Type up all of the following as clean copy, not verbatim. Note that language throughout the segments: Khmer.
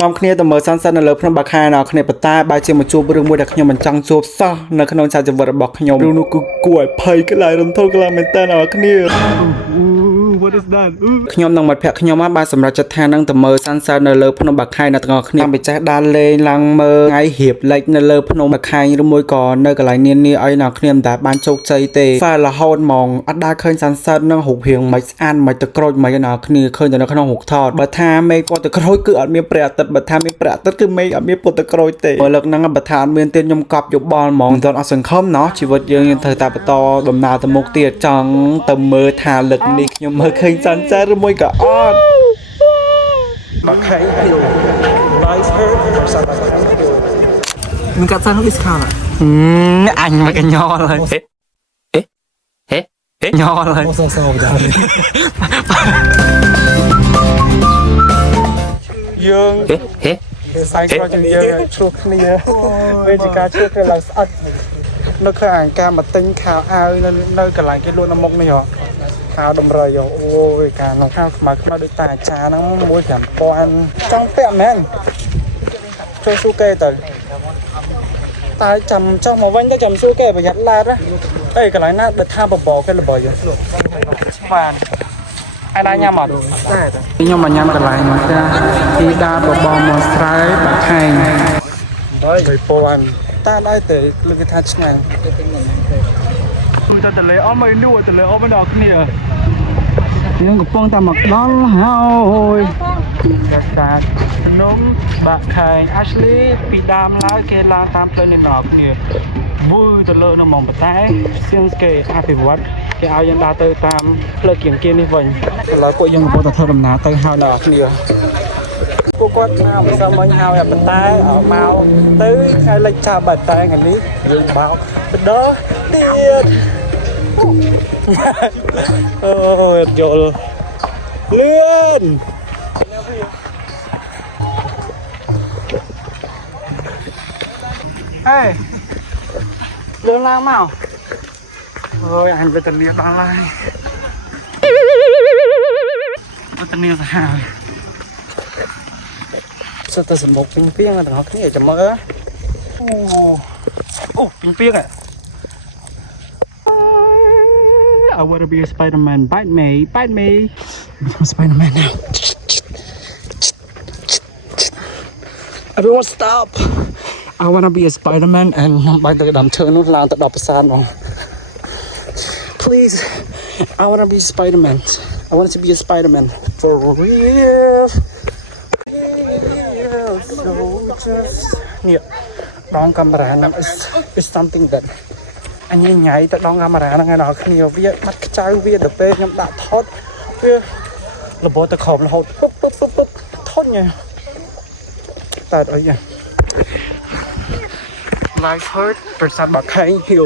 នាំគ្នាទៅមើលសានសិននៅលើភ្នំបាខែណគ្នាបតាបើជាមកជួបរឿងមួយដែលខ្ញុំមិនចង់ជួបសោះនៅក្នុងចៅជីវិតរបស់ខ្ញុំរឿងនោះគឺគួរឲ្យភ័យកន្លែងរំភើបកន្លែងមែនតើអ្នកគ្នា What is that ខ្ញុំនិងមិត្តភក្តិខ្ញុំបានសម្រាប់ចិត្តថានឹងទៅមើលសានសិននៅលើភ្នំបាខែអ្នកទាំងអស់គ្នាតាមពិសេសដើរលេងឡើងមើលថ្ងៃរៀបលិចនៅលើភ្នំបាខែឬមួយក៏នៅកន្លែងនានាឲ្យអ្នកគ្នាមិនដែលបានជោគជ័យទេហ្វារហូតហ្មងអត់ដែលឃើញសានសិននឹងរូបរាងមិនស្អាតមិនទៅក្រូចមិនអ្នកគ្នាឃើញតែនៅក្នុងរូបថតបើថាមេឃពណ៌ទៅក្រូចគឺអត់មានព្រះអាទិត្យបើថាមានព្រះអាទិត្យគឺមេឃអត់មានពណ៌ទៅក្រូចទេលើកហ្នឹងបើថាអត់មានទេខ្ញុំកប់យោបល់ហ្មងមិនទាន់អត់សង្ឃឹមណោះជីវិតយើងត្រូវតែបន្តដំណើរទៅមុខទៀតចង់ទៅមើលថាលើកនេះខ្ញុំមើលឃើញសានសិនឬមួយក៏អត់បាខែ Life hurt មានកាត់សាំង discount អញមកកញ្ញល់ហើយញល់ហើយ អូសោសចា យើងសាយក្រោយជំនឿឆ្លោះគ្នាវាជាការឆ្លោះគ្នាឡើងស្អិតនៅខាងការមកទិញខោអាវនៅកន្លែងគេលក់នៅមុខនេះហ៎ខោតម្រុយអូយការនៅខោខ្មៅដូចតាអាចារ្យហ្នឹង1,500ចង់ពាក់មែនចូលស៊ូគេទៅតែចាំចង់មកវិញទៅចាំស៊ូគេប្រយ័ត្នឡាតណាអេកន្លែងណាដែលថាបបគេល្បីបានai đang nhâm à? Nhưng mà nhâm cái lại mà ra thì đa bộ bò mò trái bạc hai đấy bộ ăn ta đây tới lực cái thắt này ta lấy ôm mấy nuôi ta lấy ôm mấy đọt nè tiếng của phong ta mặc đó hao cả nóng bạc hai Ashley bị đam lá kia la tam lên nền đọt nè vui từ lợn nó mỏng bật tay xương kề happy what cái áo dân đa tới tam lời kiểm kia đi vần là cô dân cô ta thơ đầm ná tới hao nọ kia cô quát nào mà sao mình hao là bật tay ở màu tới khai lệch cha bật tay ngày ní dương báo đó tiền ôi trời lươn ê lươn lao màu ôi anh với tình yêu đang lại với tình yêu sao sao ta một pin phiên là thằng học cái chậm mơ pin phiên à I wanna be a Spider-Man. Bite me, bite me. Become Spider-Man now. Everyone stop. I wanna be a Spider-Man and by the damn turn around the opposite one. Please, I wanna be Spider-Man. I want to be a Spider-Man for real. So just yeah, đón camera is something that anh nhảy tới đón camera nó ngay đó nhiều việc bắt trái việc được bên nhưng đã thoát việc là bộ tự khổng là hột búp thoát nha tại ở nhà life hurt person bạc khánh heal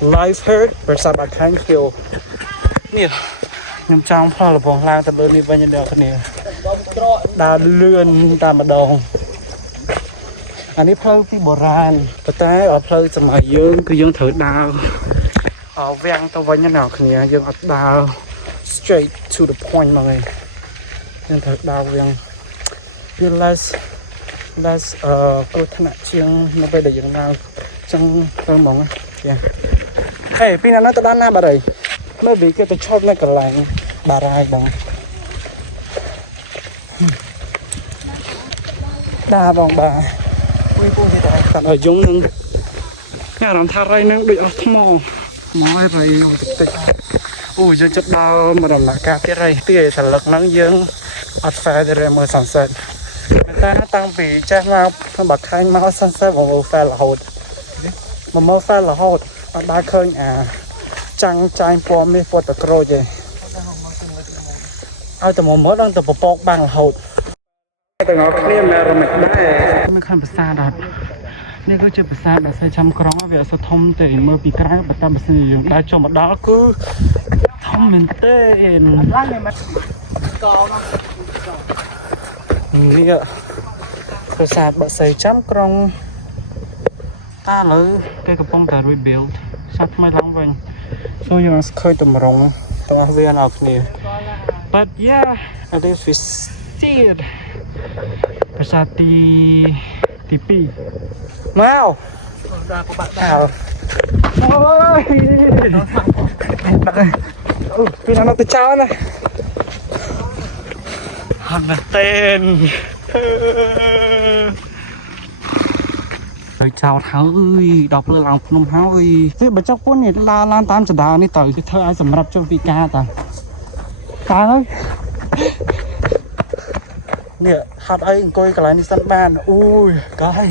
life hurt person bạc khánh heal nè nhưng trong pha là vòng lao tập lớn đi bao nhiêu đều cái này đa lươn đa mà đònอันนี้เพลิงที่โบราณแต่เพลิงสมัยយើងគឺយើងត្រូវដើរវាំងទៅវិញណាគ្នាយើងអត់ដើរ straight to the point មកឯងយើងត្រូវដើរវាំងវា less គ្រោះថ្នាក់ជាងនៅពេលដែលយើងដើរចឹងទៅហ្មងចាហេពីណាទៅដល់ណាបាត់ហើយមើលវាគេទៅឈប់នៅកន្លែងបារាយបងដើរបងបាទui pun thì tại ở giống nưng nhà làm tha ray nưng đôi ốc mò ai ray ui giờ chất đau mà làm là cá cái ray tia thành lực nắng dương ắt phải để rồi mưa sunset ta nó tăng vì cha mau nó bật khai mau sunset và mưa pha là hột mà mưa pha là hột ở đa khơi trăng trai po mi po tật rồi vậy ai từ mùa đang từ bọc bằng là hộtแต่งอเคลียร์แมวมันได้ไม่คันภาษาดัดนี่ก็จะภาษาแบบใส่ชำกร้องเวียสะทมแต่เมื่อปีกลางแบบตามภาษาอยู่ได้จมดาวคือทอมเมนเต้นนี่อะภาษาแบบใส่ชำกร้องตาเลยแกกระป๋องแต่รีบิลด์ชัดไม่ล้างวันช่วยยังเคยตุ่มรงตัวเวียนออกนี่ but yeah at least we see it ប្រាសាទទី2មកដល់ក៏បាក់ដែរអូយពីណាទៅចោលណាហត់ណាស់ទេហើយចោលហើយដល់ភ្លើឡើងភ្នំហើយទេបើចុកពុននេះឡានតាមចដានេះទៅគឺធ្វើឲ្យសម្រាប់ចុះពីការតាហើយនេះហាត់អីអង្គុយកន្លែងនេះសិនបានអូយកាយ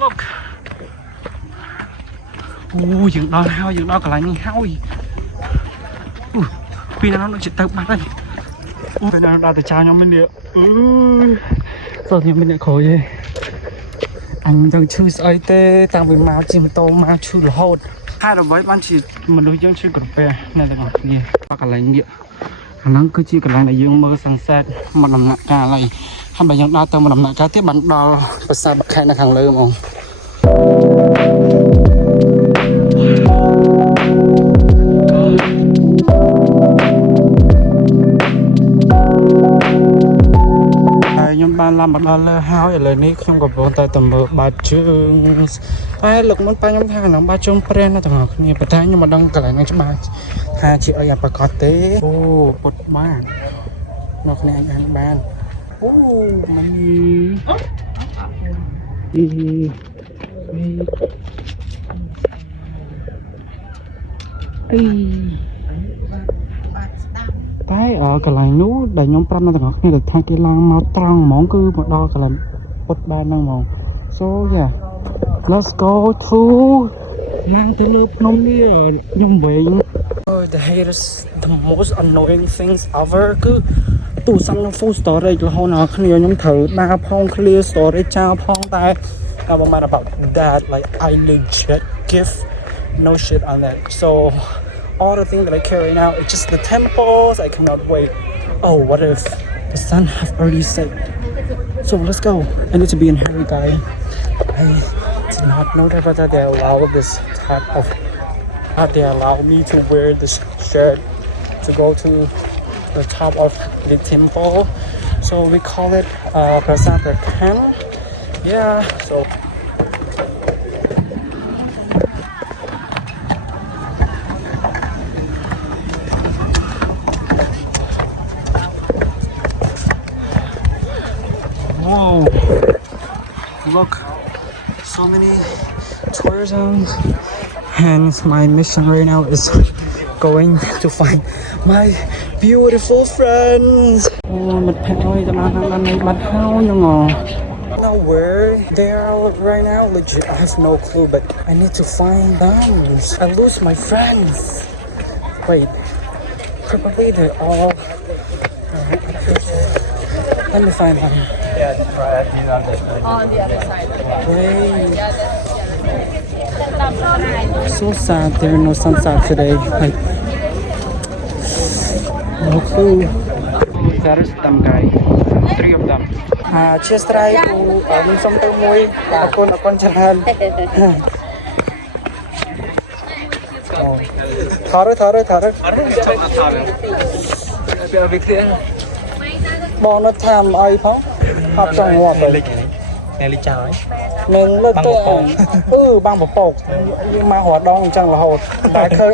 look អូយើងដល់ហើយយើងដល់កន្លែងនេះហើយពីណានោះចិត្តទៅបាត់ហើយពេលណាដល់ទៅចោលខ្ញុំមិននេះសោះខ្ញុំមិនអ្នកក្រោយទេអញចង់ឈឺស្អីទេតាំងពីមកជិះម៉ូតូមកឈឺរហូតហើយអ្វីបានជាមនុស្សយើងឈឺក្រពះនៅទាំងអស់គ្នាកន្លែងនេះអាហ្នឹងគឺជាកន្លែងដែលយើងមើល sunset មកដំណាក់កាលហើយបើយើងដើរទៅមកដំណាក់កាលទៀតបានដល់ប្រាសាទបាក់ខែនៅខាងលើហ្មងខ្ញុំបានឡើងមកដល់លើហើយឥឡូវនេះខ្ញុំកំពុងតែមើលបាតជើងតែលើកមុនប៉ាខ្ញុំថាក្នុងបាតជើងព្រះណាទាំងអស់គ្នាប៉ុន្តែខ្ញុំមិនដឹងកន្លែងហ្នឹងច្បាស់ថាជាអីប្រកាសទេអូពុតបាននៅគ្នាអញអានបានអូមិនតែកន្លែងនោះដែលខ្ញុំប្រាប់នៅទាំងអស់គ្នាថាគេឡើងមកត្រង់ហ្មងគឺមកដល់កន្លែងពុតបានហ្នឹងហ្មង so yeah let's go to ឡើងទៅលើភ្នំនេះខ្ញុំវិញ the haters the most annoying things ever គឺទូរស័ព្ទនៅ full storage រហូតដល់គ្នាខ្ញុំត្រូវដើរផង clear storage ចោលផងតែ no matter about that like I legit give no shit on that so all the things that I carry now it's just the temples I cannot wait oh what if the sun have already set so let's go I need to be in hurry guy I did not know that they allow this type of they allow me to wear this shirt to go to the top of the temple so we call it Prasad Khan yeah so whoa look so many tourism and my mission right now is going to find my beautiful friends now where they are right now legit I have no clue but I need to find them I lose my friends wait probably they're all let me find them on the other side wait so sad there are no sunset today like no clue there is them guy 3 of them ជាស្រ័យខ្ញុំសុំទៅមួយអរគុណច្រើនថតបងនៅថាអីផងហត់ចង់ងាប់ទៅអ្នកលីចោលនឹងលើកទៅបាំងពពកយើងមករដងអញ្ចឹងរហូតតែឃើញ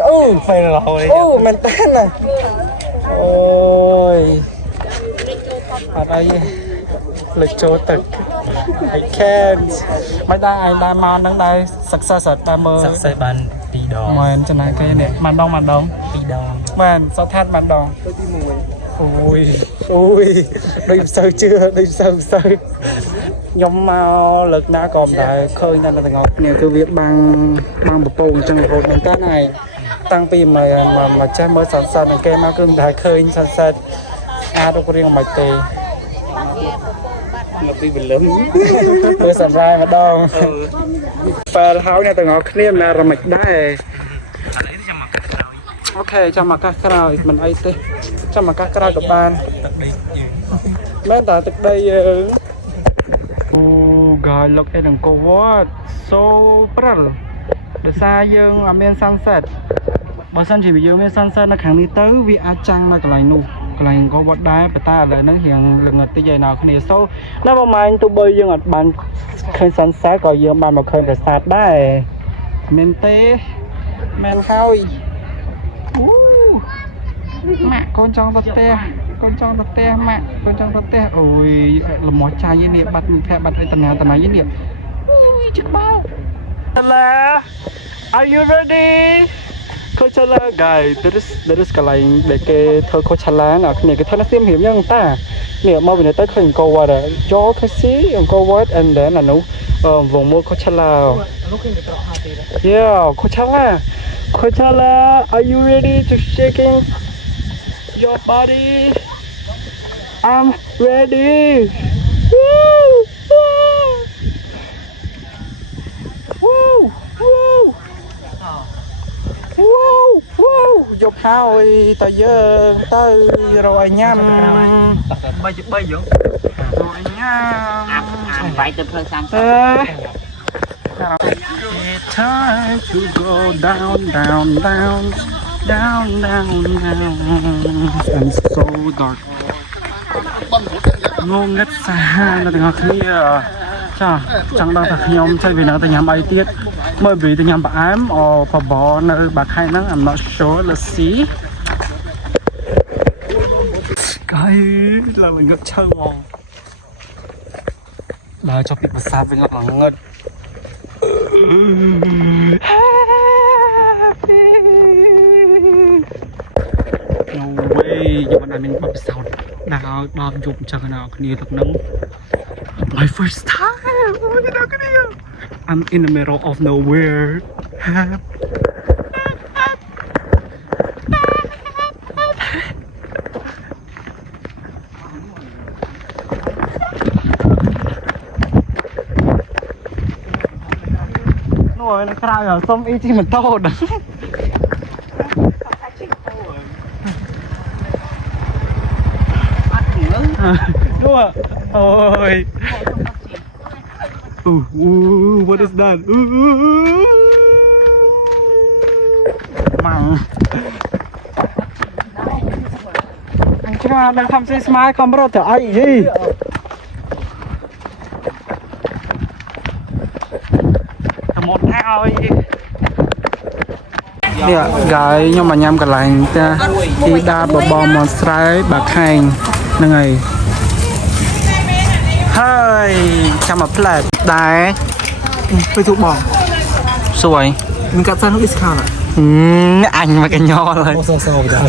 ពេលរហូតមែនតើណាអូយអត់អីលើកចូលទឹក I can't មិនដែរឯងដែរមកនឹងដែរ success អត់ដែរមើល success បាន2 ដងមែនចំណាយគេនេះ1 ដង 2 ដងមែនសតថាត់1 ដងទៅទី1អូយដូចមិនសូវជឿដូចសូវខ្ញុំមកលើកណាក៏មិនដែរឃើញតែទាំងអស់គ្នាគឺវាបាំងពពកអញ្ចឹងរហូតមែនតើឯងតាំងពីមកចេះមើលសន្ស័តនឹងគេមកគឺមិនដែរឃើញសន្ស័តអាចរូបរាងមិនទេមកពីបលឹមមើលសម្រាយម្ដងពេលហើយអ្នកទាំងអស់គ្នាមិនរមិចដែរអូខេចាំមកកាសក្រោយមិនអីទេចាំមកកាសក្រោយក៏បានទឹកដីយើងមែនតើទឹកដីយើងអូ God look at Angkor Wat so ព្រិលដោយសារយើងអត់មាន sunset បើសិនជាយើងមាន sunset នៅខាងនេះទៅវាអាចចាំងនៅកន្លែងនោះ កន្លែងអង្គរវត្តដែរបតាឥឡូវហ្នឹងរៀងល្ងឹតតិចឯណោះគ្នា so នៅប្រហែលទោះបីយើងអត់បានឃើញ sunset ក៏យើងបានមកឃើញប្រាសាទដែរមែនទេមែនហើយម៉ាក់កូនចង់ទៅផ្ទះកូនចង់ទៅផ្ទះម៉ាក់កូនចង់ទៅផ្ទះអូយលំមាស់ចាយនេះបាត់មិត្តភក្តិបាត់អីតណាតណានេះអូយជិះបោ Hello are you ready Coachella guys there is កន្លែងដែលគេធ្វើ Coachella អ្នកគ្នាគេធ្វើណាស់សៀមរៀមយ៉ាងតានេះមកវិញទៅឃើញអង្គរវត្តយកឃើញស៊ីអង្គរវត្ត and then អានោះវងមួយ Coachella Yeah Coachella are you ready to shaking your body I'm ready Woo dục hao tao giờ tới rồi nhâm bay rồi nhâm vậy từ phương sang It's time to go down and so dark ងងឹតសាហាវទាំងអស់គ្នាចាចង់ដល់តែខ្ញុំចេះពីនៅតែញ៉ាំអីទៀតមើលពីទៅញ៉ាំផ្អែមអូបបរនៅបាខែងហ្នឹង I'm not sure let's see កាយឡើងងឹតឈើហ្មងដើរចុះពីប្រាសាទវិញអត់ឡើងងឹត No way ខ្ញុំមិនមានបទពិសោធន៍ដល់ដល់យប់អញ្ចឹងណាគ្នាទឹកហ្នឹង My first time អូយដល់គ្នា I'm in the middle of nowhere នោះនៅក្រៅសុំអីជិះម៉ូតូដល់នោះអូយ what is that ម៉ាំអញ្ចឹងដល់ทำស្មាយខំរត់ទៅអីយីតែមកឲ្យនេះកាយខ្ញុំមកញ៉ាំកន្លែងតាទីដាបបមនស្រែបាខែងហ្នឹងហើយហើយចាំមកផ្លែដែរទៅទូបងសួយមានកាត់សិននោះ discount អញមកកញ្ញល់ហើយសសបដែរ